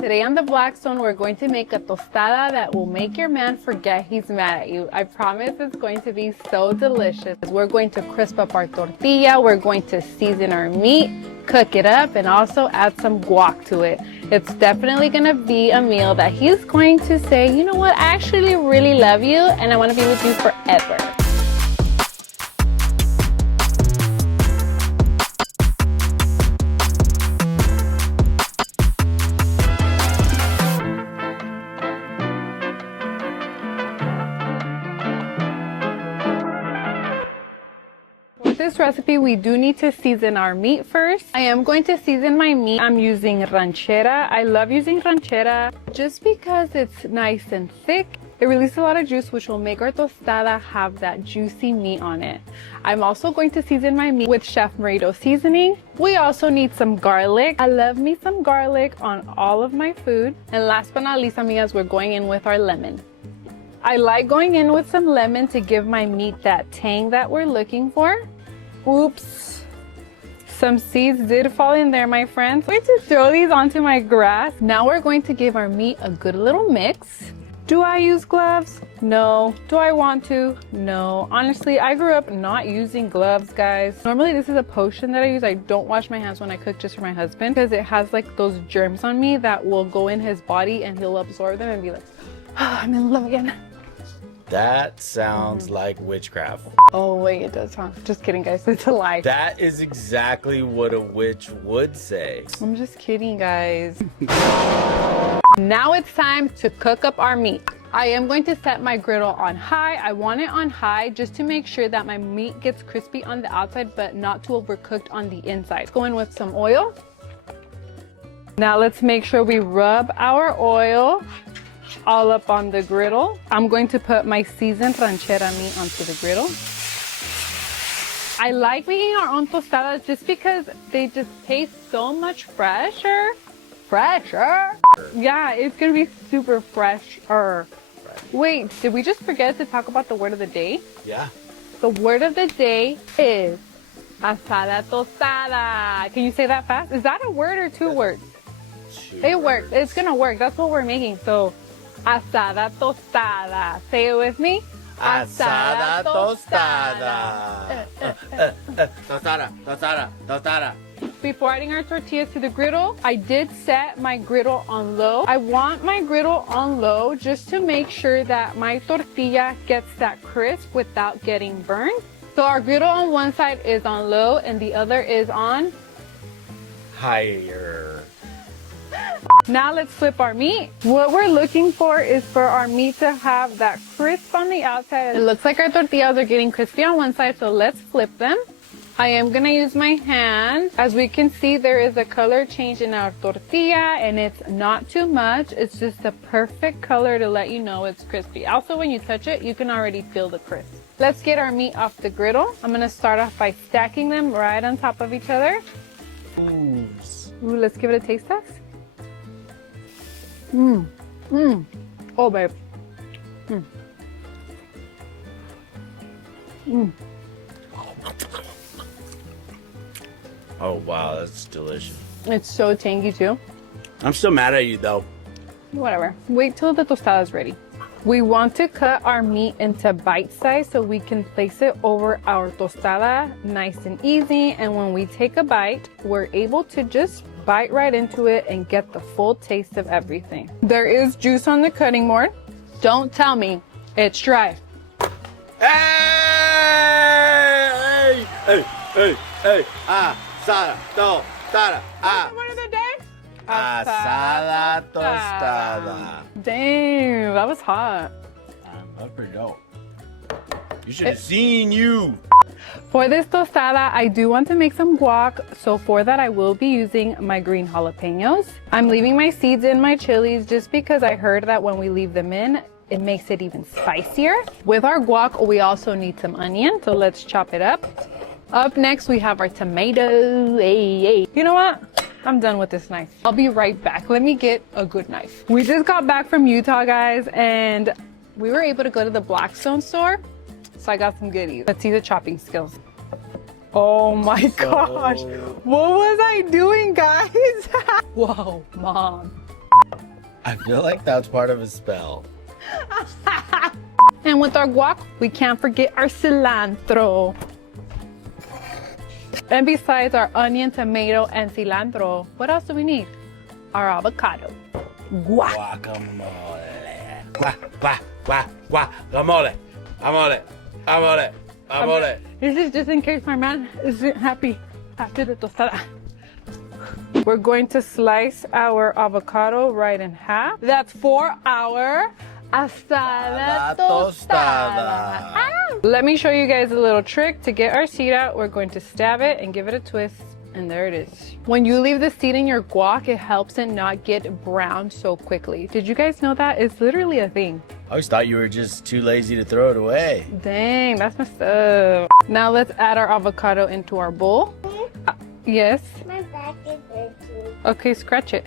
Today on the Blackstone, we're going to make a tostada that will make your man forget he's mad at you. I promise it's going to be so delicious. We're going to crisp up our tortilla, we're going to season our meat, cook it up, and also add some guac to it. It's definitely gonna be a meal that he's going to say, you know what, I actually really love you and I wanna be with you forever. This recipe, we do need to season our meat first. I am going to season my meat. I'm using ranchera. I love using ranchera just because it's nice and thick. It releases a lot of juice, which will make our tostada have that juicy meat on it. I'm also going to season my meat with Chef Merito seasoning. We also need some garlic. I love me some garlic on all of my food. And last but not least, amigas, we're going in with our lemon. I like going in with some lemon to give my meat that tang that we're looking for. Oops, some seeds did fall in there, my friends. I'm going to throw these onto my grass. Now we're going to give our meat a good little mix. Do I use gloves? No. Do I want to? No. Honestly, I grew up not using gloves, guys. Normally this is a potion that I use. I don't wash my hands when I cook, just for my husband, because it has like those germs on me that will go in his body and he'll absorb them and be like, oh, I'm in love again. That sounds like witchcraft. Oh wait, it does, huh? Just kidding, guys, it's a lie. That is exactly what a witch would say. I'm just kidding, guys. Now it's time to cook up our meat. I am going to set my griddle on high. I want it on high just to make sure that my meat gets crispy on the outside, but not too overcooked on the inside. Let's go in with some oil. Now let's make sure we rub our oil all up on the griddle. I'm going to put my seasoned ranchera meat onto the griddle. I like making our own tostadas just because they just taste so much fresher. Yeah, it's gonna be super fresher. Wait, did we just forget to talk about the word of the day? Yeah. The word of the day is Asada Tostada. Can you say that fast? Is that a word or two words? It works. It's gonna work. That's what we're making. So, Asada Tostada. Say it with me. Asada Tostada. Tostada. Before adding our tortillas to the griddle, I did set my griddle on low. I want my griddle on low just to make sure that my tortilla gets that crisp without getting burned. So our griddle on one side is on low and the other is on higher. Now let's flip our meat. What we're looking for is for our meat to have that crisp on the outside. It looks like our tortillas are getting crispy on one side, so let's flip them. I am gonna use my hand. As we can see, there is a color change in our tortilla and it's not too much. It's just the perfect color to let you know it's crispy. Also, when you touch it, you can already feel the crisp. Let's get our meat off the griddle. I'm gonna start off by stacking them right on top of each other. Ooh, let's give it a taste test. Oh, babe. Oh, wow, that's delicious. It's so tangy too. I'm still mad at you, though. Whatever. Wait till the tostada is ready. We want to cut our meat into bite size so we can place it over our tostada nice and easy. And when we take a bite, we're able to just bite right into it and get the full taste of everything. There is juice on the cutting board. Don't tell me it's dry. Hey! Asada Tostada. Word of the day? Asada Tostada. Dang, that was hot. That's pretty dope. You should have seen you. For this tostada, I do want to make some guac, so for that I will be using my green jalapeños. I'm leaving my seeds in my chilies just because I heard that when we leave them in, it makes it even spicier. With our guac, we also need some onion, so let's chop it up. Up next, we have our tomato. Hey. You know what? I'm done with this knife. I'll be right back. Let me get a good knife. We just got back from Utah, guys, and we were able to go to the Blackstone store. So I got some goodies. Let's see the chopping skills. Oh my gosh. What was I doing, guys? Whoa, Mom. I feel like that's part of a spell. And with our guac, we can't forget our cilantro. And besides our onion, tomato, and cilantro, what else do we need? Our avocado. Guac. Guacamole. Guacamole. Guacamole. This is just in case my man isn't happy after the tostada. We're going to slice our avocado right in half. That's for our Asada Tostadas. Let me show you guys a little trick to get our seed out. We're going to stab it and give it a twist, and there it is. When you leave the seed in your guac, it helps it not get brown so quickly. Did you guys know that? It's literally a thing. I always thought you were just too lazy to throw it away. Dang, that's messed up. Now let's add our avocado into our bowl. Yes? My back is itchy. Okay, scratch it.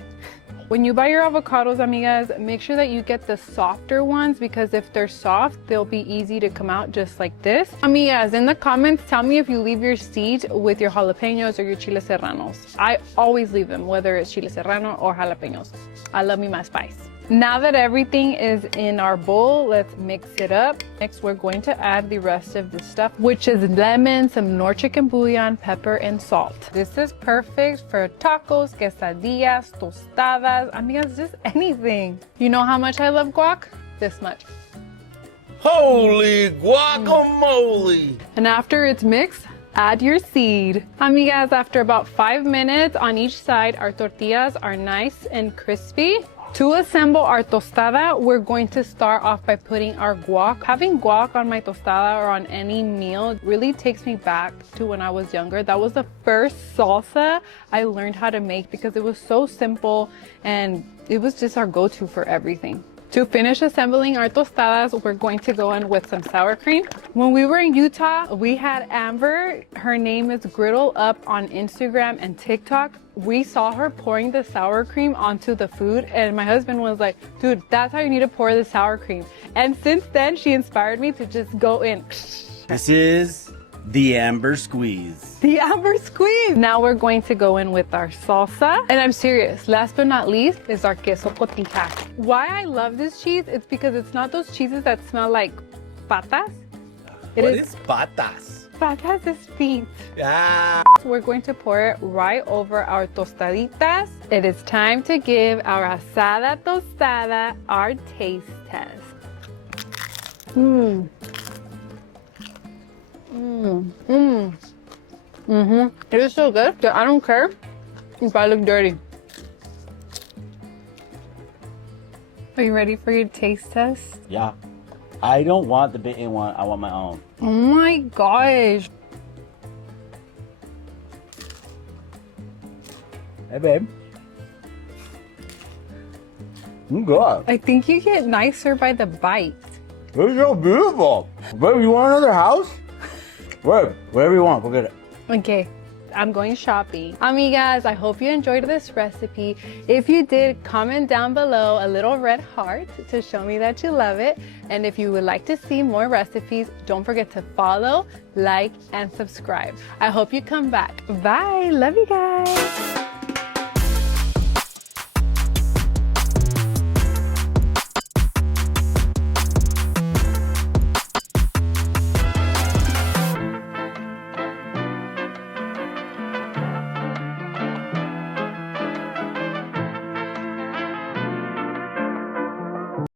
When you buy your avocados, amigas, make sure that you get the softer ones, because if they're soft, they'll be easy to come out just like this. Amigas, in the comments, tell me if you leave your seeds with your jalapeños or your chiles serranos. I always leave them, whether it's chile serrano or jalapeños. I love me my spice. Now that everything is in our bowl, let's mix it up. Next, we're going to add the rest of the stuff, which is lemon, some Knorr chicken bouillon, pepper, and salt. This is perfect for tacos, quesadillas, tostadas, amigas, just anything. You know how much I love guac? This much. Holy guacamole! And after it's mixed, add your seed. Amigas, after about 5 minutes on each side, our tortillas are nice and crispy. To assemble our tostada, we're going to start off by putting our guac. Having guac on my tostada or on any meal really takes me back to when I was younger. That was the first salsa I learned how to make because it was so simple and it was just our go-to for everything. To finish assembling our tostadas, we're going to go in with some sour cream. When we were in Utah, we had Amber, her name is Griddle, up on Instagram and TikTok. We saw her pouring the sour cream onto the food, and my husband was like, dude, that's how you need to pour the sour cream. And since then, she inspired me to just go in. This is the Amber Squeeze. The Amber Squeeze. Now we're going to go in with our salsa. And I'm serious, last but not least is our queso cotija. Why I love this cheese, it's because it's not those cheeses that smell like patas. What is patas? Patas is feet. Ah. We're going to pour it right over our tostaditas. It is time to give our Asada Tostada our taste test. It is so good that I don't care if I look dirty. Are you ready for your taste test? Yeah. I don't want the bitten one. I want my own. Oh my gosh. Hey, babe. I'm good. I think you get nicer by the bite. It's so beautiful. Babe, you want another house? Babe, whatever you want, go get it. Okay, I'm going shopping. Amigas, I hope you enjoyed this recipe. If you did, comment down below a little red heart to show me that you love it. And if you would like to see more recipes, don't forget to follow, like, and subscribe. I hope you come back. Bye. Love you guys.